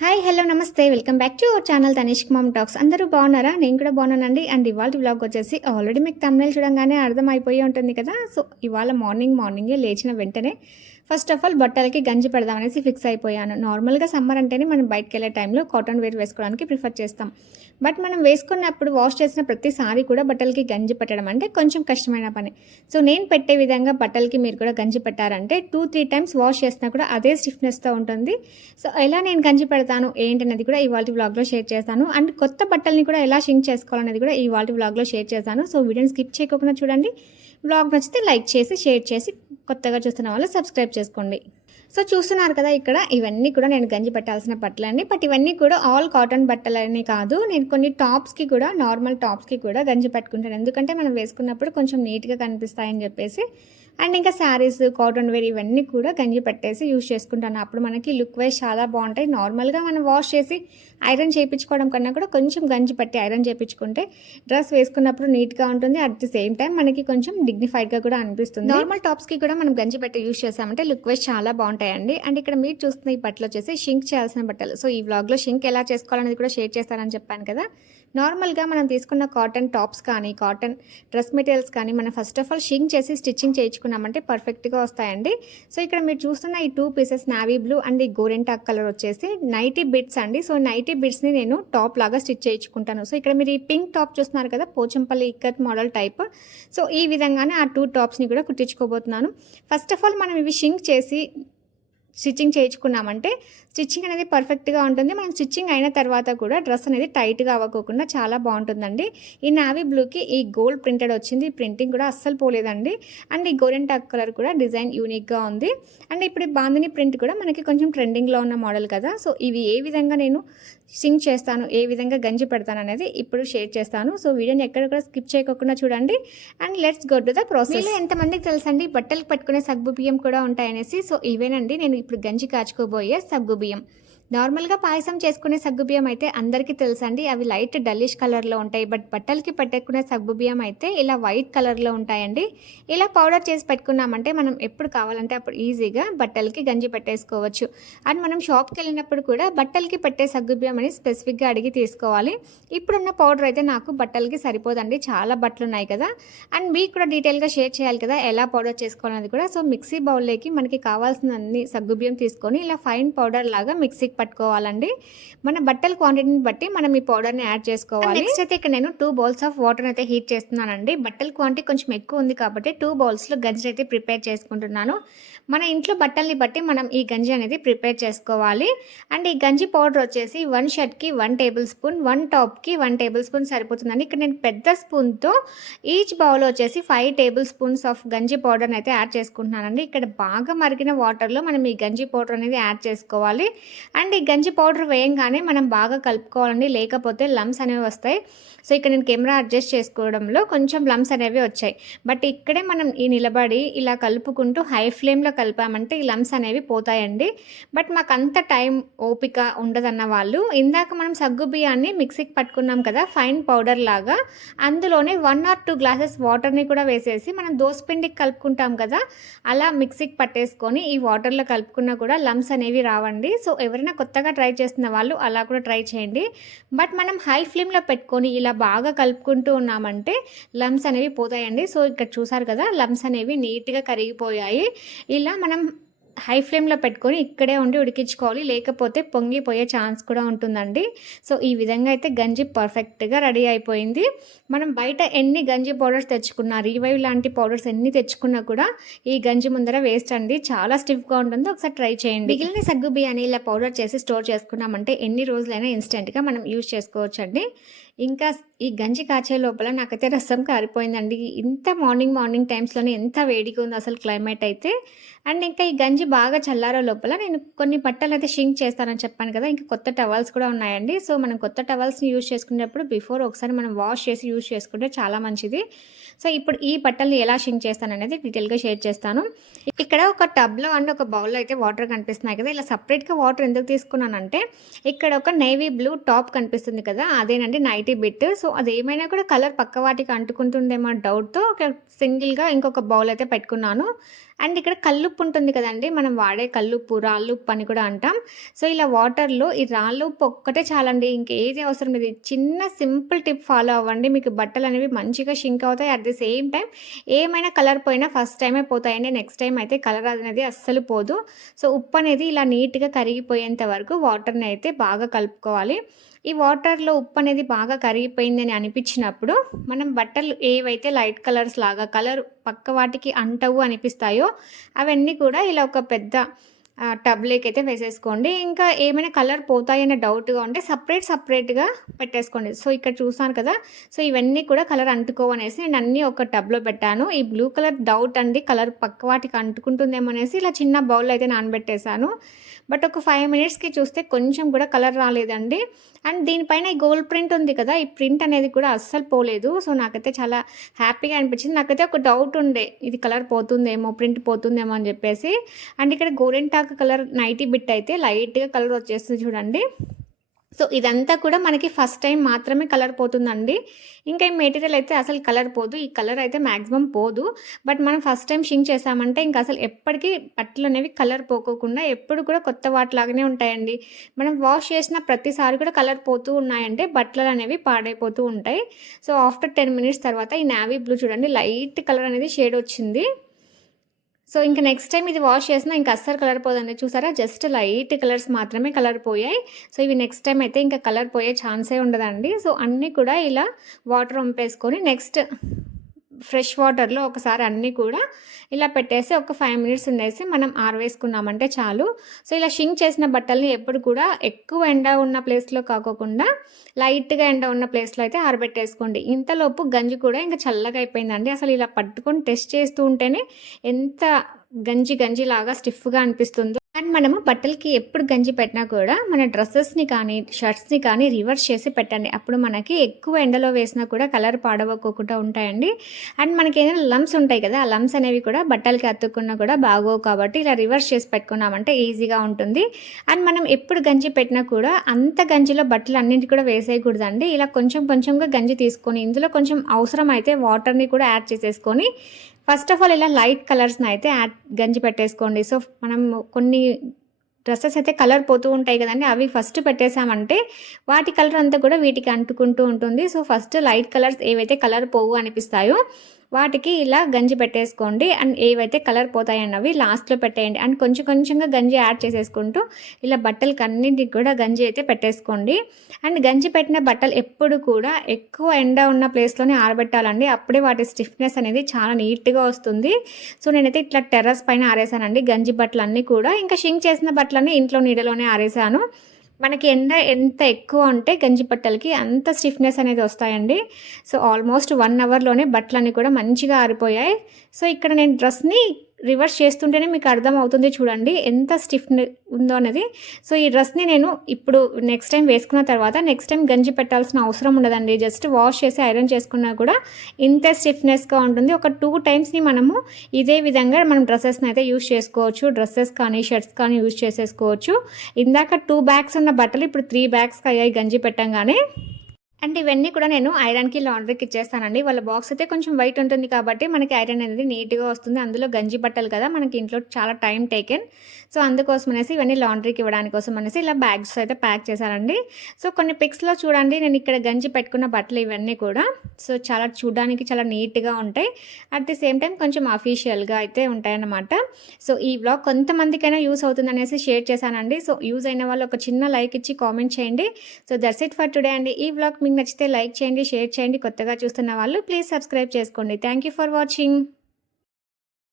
Hi hello నమస్తే. Welcome back to our channel Tanishq mom talks అందరూ బాగున్నారా? నేను కూడా బాగున్నానండి. అండ్ ఇవాళ బ్లాగ్ వచ్చేసి ఆల్రెడీ మీకు తమిళ చూడంగానే అర్థమైపోయి ఉంటుంది కదా. సో ఇవాళ మార్నింగ్ మార్నింగే లేచిన వెంటనే ఫస్ట్ ఆఫ్ ఆల్ బట్టలకి గంజి పెడదామనేసి ఫిక్స్ అయిపోయాను. నార్మల్గా సమ్మర్ అంటేనే మనం బయటకు వెళ్ళే టైంలో కాటన్ వేర్ వేసుకోవడానికి ప్రిఫర్ చేస్తాం. బట్ మనం వేసుకున్నప్పుడు వాష్ చేసిన ప్రతిసారి కూడా బట్టలకి గంజి పెట్టడం అంటే కొంచెం కష్టమైన పని. సో నేను పెట్టే విధంగా బట్టలకి మీరు కూడా గంజి పెట్టారంటే టూ త్రీ టైమ్స్ వాష్ చేసినా కూడా అదే స్టిఫ్నెస్తో ఉంటుంది. సో ఎలా నేను గంజి పెడతాను ఏంటనేది కూడా ఇవాళ వ్లాగ్లో షేర్ చేస్తాను. అండ్ కొత్త బట్టల్ని కూడా ఎలా షింక్ చేసుకోవాలనేది కూడా ఇవాళ వ్లాగ్లో షేర్ చేస్తాను. సో వీడియోని స్కిప్ చేయకుండా చూడండి. బ్లాగ్ నచ్చితే లైక్ చేసి షేర్ చేసి కొత్తగా చూస్తున్న వాళ్ళు సబ్స్క్రైబ్ చేసుకోండి. సో చూస్తున్నారు కదా ఇక్కడ ఇవన్నీ కూడా నేను గంజి పెట్టాల్సిన బట్టలండి బట్ ఇవన్నీ కూడా ఆల్ కాటన్ బట్టలనే కాదు. నేను కొన్ని టాప్స్కి కూడా నార్మల్ టాప్స్కి కూడా గంజి పెట్టుకుంటాను. ఎందుకంటే మనం వేసుకున్నప్పుడు కొంచెం నీట్గా కనిపిస్తాయని చెప్పేసి అండ్ ఇంకా శారీస్ కాటన్ వేర్ ఇవన్నీ కూడా గంజి పెట్టేసి యూజ్ చేసుకుంటాను. అప్పుడు మనకి లుక్ వైజ్ చాలా బాగుంటాయి. నార్మల్గా మనం వాష్ చేసి ఐరన్ చేయించుకోవడం కన్నా కూడా కొంచెం గంజి పట్టి ఐరన్ చేయించుకుంటే డ్రెస్ వేసుకున్నప్పుడు నీట్గా ఉంటుంది. అట్ ది సేమ్ టైం మనకి కొంచెం డిగ్నిఫైడ్గా కూడా అనిపిస్తుంది. నార్మల్ టాప్స్కి కూడా మనం గంజి పెట్టి యూజ్ చేసామంటే లుక్ వైజ్ చాలా బాగుంటాయండి. అండ్ ఇక్కడ మీరు చూస్తున్న ఈ బట్టలు వచ్చేసి షింక్ చేయాల్సిన బట్టలు. సో ఈ వ్లాగ్లో షింక్ ఎలా చేసుకోవాలనేది కూడా షేర్ చేస్తారని చెప్పాను కదా. నార్మల్గా మనం తీసుకున్న కాటన్ టాప్స్ కానీ కాటన్ డ్రెస్ మెటీరియల్స్ కానీ మనం ఫస్ట్ ఆఫ్ ఆల్ షింగ్ చేసి స్టిచ్చింగ్ చేయించుకున్నామంటే పర్ఫెక్ట్గా వస్తాయండి. సో ఇక్కడ మీరు చూస్తున్న ఈ two pieces navy blue and ఈ గోరెంటాక్ కలర్ వచ్చేసి నైటీ బిట్స్ అండి. సో నైటీ బిట్స్ని నేను టాప్ లాగా స్టిచ్ చేయించుకుంటాను. సో ఇక్కడ మీరు ఈ పింక్ టాప్ చూస్తున్నారు కదా Pochampally ikat model type. So ఈ విధంగానే ఆ టూ టాప్స్ని కూడా కుట్టించుకోబోతున్నాను. ఫస్ట్ ఆఫ్ ఆల్ మనం ఇవి షింక్ చేసి స్టిచ్చింగ్ చేయించుకున్నామంటే స్టిచ్చింగ్ అనేది పర్ఫెక్ట్గా ఉంటుంది. మనం స్టిచ్చింగ్ అయిన తర్వాత కూడా డ్రెస్ అనేది టైట్గా అవ్వకోకుండా చాలా బాగుంటుందండి. ఈ నావీ బ్లూకి ఈ గోల్డ్ ప్రింటెడ్ వచ్చింది. ప్రింటింగ్ కూడా అస్సలు పోలేదండి. అండ్ ఈ గోరెన్ టాక్ కలర్ కూడా డిజైన్ యూనిక్గా ఉంది. అండ్ ఇప్పుడు ఈ బాందిని ప్రింట్ కూడా మనకి కొంచెం ట్రెండింగ్లో ఉన్న మోడల్ కదా. సో ఇవి ఏ విధంగా నేను సింగ్ చేస్తాను ఏ విధంగా గంజి పెడతాను అనేది ఇప్పుడు షేర్ చేస్తాను. సో వీడియోని ఎక్కడ కూడా స్కిప్ చేయకుండా చూడండి. And let's go to the process. ఎంతమందికి తెలుసండి? బట్టలకు పట్టుకునే సగ్గు బియ్యం కూడా ఉంటాయనేసి. సో ఇవేనండి. నేను ఇప్పుడు గంజి కాచుకోబోయే సగ్గుబియ్యం నార్మల్గా పాయసం చేసుకునే సగ్గుబియ్యం అయితే అందరికీ తెలుసండి. అవి లైట్ డల్లిష్ కలర్లో ఉంటాయి. బట్ బట్టలకి పెట్టుకునే సగ్గుబియ్యం అయితే ఇలా వైట్ కలర్లో ఉంటాయండి. ఇలా పౌడర్ చేసి పెట్టుకున్నామంటే మనం ఎప్పుడు కావాలంటే అప్పుడు ఈజీగా బట్టలకి గంజి పెట్టేసుకోవచ్చు. అండ్ మనం షాప్కి వెళ్ళినప్పుడు కూడా బట్టలకి పెట్టే సగ్గుబియ్యం అని స్పెసిఫిక్గా అడిగి తీసుకోవాలి. ఇప్పుడున్న పౌడర్ అయితే నాకు బట్టలకి సరిపోదండి. చాలా బట్టలు ఉన్నాయి కదా. అండ్ మీకు కూడా డీటెయిల్గా షేర్ చేయాలి కదా ఎలా పౌడర్ చేసుకోవాలనేది కూడా. సో మిక్సీ బౌల్లోకి మనకి కావాల్సిన అన్ని సగ్గుబియ్యం తీసుకొని ఇలా ఫైన్ పౌడర్ లాగా మిక్సీకి పట్టుకోవాలండి. మన బట్టల క్వాంటిటీని బట్టి మనం ఈ పౌడర్ని యాడ్ చేసుకోవాలి. నెక్స్ట్ అయితే ఇక్కడ నేను టూ బౌల్స్ ఆఫ్ వాటర్ అయితే హీట్ చేస్తున్నానండి. బట్టల క్వాంటిటీ కొంచెం ఎక్కువ ఉంది కాబట్టి టూ బౌల్స్లో గంజి అయితే ప్రిపేర్ చేసుకుంటున్నాను. మన ఇంట్లో బట్టల్ని బట్టి మనం ఈ గంజి అనేది ప్రిపేర్ చేసుకోవాలి. అండ్ ఈ గంజి పౌడర్ వచ్చేసి వన్ షర్ట్కి వన్ టేబుల్ స్పూన్ వన్ టాప్కి వన్ టేబుల్ స్పూన్ సరిపోతుందండి. ఇక్కడ నేను పెద్ద స్పూన్తో ఈచ్ బౌల్ వచ్చేసి ఫైవ్ టేబుల్ స్పూన్స్ ఆఫ్ గంజి పౌడర్ని అయితే యాడ్ చేసుకుంటున్నానండి. ఇక్కడ బాగా మరిగిన వాటర్లో మనం ఈ గంజి పౌడర్ అనేది యాడ్ చేసుకోవాలి. అండ్ ఈ గంజి పౌడర్ వేయంగానే మనం బాగా కలుపుకోవాలండి. లేకపోతే లమ్స్ అనేవి వస్తాయి. సో ఇక్కడ నేను కెమెరా అడ్జస్ట్ చేసుకోవడంలో కొంచెం లమ్స్ అనేవి వచ్చాయి. బట్ ఇక్కడే మనం ఈ నిలబడి ఇలా కలుపుకుంటూ హై ఫ్లేమ్లో కలిపామంటే ఈ లమ్స్ అనేవి పోతాయండి. బట్ మాకు అంత టైం ఓపిక ఉండదన్న వాళ్ళు ఇందాక మనం సగ్గు బియ్యాన్ని మిక్సీకి పట్టుకున్నాం కదా ఫైన్ పౌడర్ లాగా. అందులోనే వన్ ఆర్ టూ గ్లాసెస్ వాటర్ని కూడా వేసేసి మనం దోసపిండికి కలుపుకుంటాం కదా అలా మిక్సీకి పట్టేసుకొని ఈ వాటర్లో కలుపుకున్నా కూడా లమ్స్ అనేవి రావండి. సో ఎవరైనా కొత్తగా ట్రై చేస్తున్న వాళ్ళు అలా కూడా ట్రై చేయండి. బట్ మనం హై ఫ్లేమ్లో పెట్టుకొని ఇలా బాగా కలుపుకుంటూ ఉన్నామంటే లమ్స్ అనేవి పోతాయండి. సో ఇక్కడ చూసారు కదా లమ్స్ అనేవి నీట్గా కరిగిపోయాయి. ఇలా మనం హై ఫ్లేమ్లో పెట్టుకొని ఇక్కడే ఉండి ఉడికించుకోవాలి. లేకపోతే పొంగిపోయే ఛాన్స్ కూడా ఉంటుందండి. సో ఈ విధంగా అయితే గంజి పర్ఫెక్ట్గా రెడీ అయిపోయింది. మనం బయట ఎన్ని గంజి పౌడర్స్ తెచ్చుకున్నా రీవైవ్ లాంటి పౌడర్స్ ఎన్ని తెచ్చుకున్నా కూడా ఈ గంజి ముందర వేస్ట్ అండి. చాలా స్టిఫ్గా ఉంటుంది. ఒకసారి ట్రై చేయండి. మిగిలిన సగ్గు బియ్యాన్ని ఇలా పౌడర్ చేసి స్టోర్ చేసుకున్నామంటే ఎన్ని రోజులైనా ఇన్స్టెంట్గా మనం యూజ్ చేసుకోవచ్చు అండి ఇంకా ఈ గంజి కాచే లోపల నాకైతే రసం కారిపోయిందండి. ఇంత మార్నింగ్ మార్నింగ్ టైమ్స్లోనే ఎంత వేడిగా ఉందో అసలు క్లైమేట్ అయితే. అండ్ ఇంకా ఈ గంజి బాగా చల్లారో లోపల నేను కొన్ని బట్టలు అయితే షింక్ చేస్తానని చెప్పాను కదా ఇంకా కొత్త టవల్స్ కూడా ఉన్నాయండి. సో మనం కొత్త టవల్స్ని యూజ్ చేసుకునేటప్పుడు బిఫోర్ ఒకసారి మనం వాష్ చేసి యూజ్ చేసుకుంటే చాలా మంచిది. సో ఇప్పుడు ఈ బట్టల్ని ఎలా షింక్ చేస్తాను అనేది డీటెయిల్గా షేర్ చేస్తాను. ఇక్కడ ఒక టబ్లో అండ్ ఒక బౌల్లో అయితే వాటర్ కనిపిస్తున్నాయి కదా ఇలా సపరేట్గా వాటర్ ఎందుకు తీసుకున్నానంటే ఇక్కడ ఒక నేవీ బ్లూ టాప్ కనిపిస్తుంది కదా అదేనండి నైటీ బిట్. సో అది ఏమైనా కూడా కలర్ పక్క వాటికి అంటుకుంటుందేమో డౌట్తో ఒక సింగిల్గా ఇంకొక బౌల్ అయితే పెట్టుకున్నాను. అండ్ ఇక్కడ కల్లుప్పు ఉంటుంది కదండి మనం వాడే కల్లుప్పు రాళ్ళుప్పు అని కూడా అంటాం. సో ఇలా వాటర్లో ఈ రాళ్ళుప్పు ఒక్కటే చాలండి ఇంకేది అవసరం లేదు. చిన్న సింపుల్ టిప్ ఫాలో అవ్వండి మీకు బట్టలు అనేవి మంచిగా షింక్ అవుతాయి. అట్ ది సేమ్ టైం ఏమైనా కలర్ పోయినా ఫస్ట్ టైమే పోతాయండి నెక్స్ట్ టైం అయితే కలర్ అనేది అస్సలు పోదు. సో ఉప్పు అనేది ఇలా నీట్గా కరిగిపోయేంత వరకు వాటర్ని అయితే బాగా కలుపుకోవాలి. ఈ వాటర్లో ఉప్పు అనేది బాగా కరిగిపోయిందని అనిపించినప్పుడు మనం బట్టలు ఏవైతే లైట్ కలర్స్ లాగా కలర్ పక్క వాటికి అంటవు అనిపిస్తాయో అవన్నీ కూడా ఇలా ఒక పెద్ద టబ్లోకి అయితే వేసేసుకోండి. ఇంకా ఏమైనా కలర్ పోతాయనే డౌట్గా ఉంటే సపరేట్ సపరేట్గా పెట్టేసుకోండి. సో ఇక్కడ చూసాను కదా సో ఇవన్నీ కూడా కలర్ అంటుకోవనేసి నేను అన్నీ ఒక టబ్లో పెట్టాను. ఈ బ్లూ కలర్ డౌట్ అండి కలర్ పక్క వాటికి అంటుకుంటుందేమో అనేసి ఇలా చిన్న బౌల్ అయితే నానబెట్టేశాను. బట్ ఒక ఫైవ్ మినిట్స్కి చూస్తే కొంచెం కూడా కలర్ రాలేదండి. అండ్ దీనిపైన ఈ గోల్డ్ ప్రింట్ ఉంది కదా ఈ ప్రింట్ అనేది కూడా అస్సలు పోలేదు. సో నాకైతే చాలా హ్యాపీగా అనిపించింది. నాకైతే ఒక డౌట్ ఉండే ఇది కలర్ పోతుందేమో ప్రింట్ పోతుందేమో అని చెప్పేసి. అండ్ ఇక్కడ గోరెంటాక్ కలర్ నైటీ బిట్ అయితే లైట్గా కలర్ వచ్చేస్తుంది చూడండి. సో ఇదంతా కూడా మనకి ఫస్ట్ టైం మాత్రమే కలర్ పోతుందండి. ఇంకా ఈ మెటీరియల్ అయితే అసలు కలర్ పోదు. ఈ కలర్ అయితే మ్యాక్సిమం పోదు. బట్ మనం ఫస్ట్ టైం షింక్ చేసామంటే ఇంకా అసలు ఎప్పటికీ బట్టలు అనేవి కలర్ పోకోకుండా ఎప్పుడు కూడా కొత్త వాటిలాగానే ఉంటాయండి. మనం వాష్ చేసిన ప్రతిసారి కూడా కలర్ పోతూ ఉన్నాయంటే బట్టలు అనేవి పాడైపోతూ ఉంటాయి. సో ఆఫ్టర్ టెన్ మినిట్స్ తర్వాత ఈ నావీ బ్లూ చూడండి లైట్ కలర్ అనేది షేడ్ వచ్చింది. సో ఇంకా నెక్స్ట్ టైం ఇది వాష్ చేసినా ఇంకా అస్సలు కలర్ పోదండి. చూసారా? జస్ట్ లైట్ కలర్స్ మాత్రమే కలర్ పోయాయి. సో ఇవి నెక్స్ట్ టైం అయితే ఇంకా కలర్ పోయే ఛాన్సే ఉండదండి. సో అన్నీ కూడా ఇలా వాటర్ వంపేసుకొని నెక్స్ట్ ఫ్రెష్ వాటర్లో ఒకసారి అన్నీ కూడా ఇలా పెట్టేసి ఒక ఫైవ్ మినిట్స్ ఉండేసి మనం ఆరవేసుకున్నామంటే చాలు. సో ఇలా షింక్ చేసిన బట్టల్ని ఎప్పుడు కూడా ఎక్కువ ఎండ ఉన్న ప్లేస్లో కాకోకుండా లైట్గా ఎండ ఉన్న ప్లేస్లో అయితే ఆరబెట్టేసుకోండి. ఇంతలోపు గంజి కూడా ఇంకా చల్లగా అయిపోయిందండి. అసలు ఇలా పట్టుకొని టెస్ట్ చేస్తూ ఉంటేనే ఎంత గంజి గంజి లాగా స్టిఫ్గా అనిపిస్తుందో. అండ్ మనము బట్టలకి ఎప్పుడు గంజి పెట్టినా కూడా మన డ్రెస్సెస్ని కానీ షర్ట్స్ని కానీ రివర్స్ చేసి పెట్టండి. అప్పుడు మనకి ఎక్కువ ఎండలో వేసినా కూడా కలర్ పాడవకోకుండా ఉంటాయండి. అండ్ మనకి ఏదైనా లమ్స్ ఉంటాయి కదా ఆ లమ్స్ అనేవి కూడా బట్టలకి అతుక్కున్నా కూడా బాగోవు కాబట్టి ఇలా రివర్స్ చేసి పెట్టుకున్నామంటే ఈజీగా ఉంటుంది. అండ్ మనం ఎప్పుడు గంజి పెట్టినా కూడా అంత గంజిలో బట్టలు అన్నింటి కూడా వేసేయకూడదండి. ఇలా కొంచెం కొంచెంగా గంజి తీసుకొని ఇందులో కొంచెం అవసరం అయితే వాటర్ని కూడా యాడ్ చేసేసుకొని ఫస్ట్ ఆఫ్ ఆల్ ఇలా లైట్ కలర్స్ని అయితే యాడ్ గంజి పెట్టేసుకోండి. సో మనం కొన్ని డ్రెస్సెస్ అయితే కలర్ పోతూ ఉంటాయి కదండి. అవి ఫస్ట్ పెట్టేసామంటే వాటి కలర్ అంతా కూడా వీటికి అంటుకుంటూ ఉంటుంది. సో ఫస్ట్ లైట్ కలర్స్ ఏవైతే కలర్ పోవు అనిపిస్తాయో వాటికి ఇలా గంజి పెట్టేసుకోండి. అండ్ ఏవైతే కలర్ పోతాయన్నవి లాస్ట్లో పెట్టేయండి. అండ్ కొంచెం కొంచెంగా గంజి యాడ్ చేసేసుకుంటూ ఇలా బట్టలకి అన్నింటికి కూడా గంజి అయితే పెట్టేసుకోండి. అండ్ గంజి పెట్టిన బట్టలు ఎప్పుడు కూడా ఎక్కువ ఎండ ఉన్న ప్లేస్లోనే ఆరబెట్టాలండి. అప్పుడే వాటి స్టిఫ్నెస్ అనేది చాలా నీట్గా వస్తుంది. సో నేనైతే ఇట్లా టెర్రస్ పైన ఆరేసానండి. గంజి బట్టలు అన్నీ కూడా. ఇంకా షింక్ చేసిన బట్టలన్నీ ఇంట్లో నీడలోనే ఆరేసాను. మనకి ఎండ ఎంత ఎక్కువ ఉంటే గంజి బట్టలకి అంత స్టిఫ్నెస్ అనేది వస్తాయండి. సో ఆల్మోస్ట్ వన్ అవర్లోనే బట్టలన్నీ కూడా మంచిగా ఆరిపోయాయి. సో ఇక్కడ నేను డ్రెస్ని రివర్స్ చేస్తుంటేనే మీకు అర్థం అవుతుంది చూడండి ఎంత స్టిఫ్ ఉందో అనేది. సో ఈ డ్రెస్ని నేను ఇప్పుడు నెక్స్ట్ టైం వేసుకున్న తర్వాత నెక్స్ట్ టైం గంజి పెట్టాల్సిన అవసరం ఉండదండి. జస్ట్ వాష్ చేసి ఐరన్ చేసుకున్నా కూడా ఇంత స్టిఫ్నెస్గా ఉంటుంది. ఒక టూ టైమ్స్ని మనము ఇదే విధంగా మనం డ్రెస్సెస్ని అయితే యూజ్ చేసుకోవచ్చు. డ్రెస్సెస్ కానీ షర్ట్స్ కానీ యూజ్ చేసేసుకోవచ్చు. ఇందాక టూ బ్యాగ్స్ ఉన్న బట్టలు ఇప్పుడు త్రీ బ్యాగ్స్కి అయ్యాయి గంజి పెట్టంగానే. అండ్ ఇవన్నీ కూడా నేను ఐరన్కి లాండ్రీకి ఇచ్చేస్తానండి. వాళ్ళ బాక్స్ అయితే కొంచెం వైట్ ఉంటుంది కాబట్టి మనకి ఐరన్ అనేది నీట్గా వస్తుంది. అందులో గంజి బట్టలు కదా మనకి ఇంట్లో చాలా టైం టేకెన్. సో అందుకోసం అనేసి ఇవన్నీ లాండ్రీకి ఇవ్వడానికి కోసం అనేసి ఇలా బ్యాగ్స్ అయితే ప్యాక్ చేశానండి. సో కొన్ని పిక్స్లో చూడండి. నేను ఇక్కడ గంజి పెట్టుకున్న బట్టలు ఇవన్నీ కూడా. సో చాలా చూడడానికి చాలా నీట్గా ఉంటాయి. అట్ ది సేమ్ టైం కొంచెం అఫీషియల్గా అయితే ఉంటాయన్నమాట. సో ఈ బ్లాగ్ కొంతమందికైనా యూస్ అవుతుంది అనేసి షేర్ చేశానండి. సో యూజ్ అయిన వాళ్ళు ఒక చిన్న లైక్ ఇచ్చి కామెంట్ చేయండి. So that's it for today అండి. ఈ బ్లాగ్ మీకు నచ్చితే లైక్ చేయండి షేర్ చేయండి కొత్తగా చూస్తున్న వాళ్ళు ప్లీజ్ సబ్స్క్రైబ్ చేసుకోండి. Thank you for watching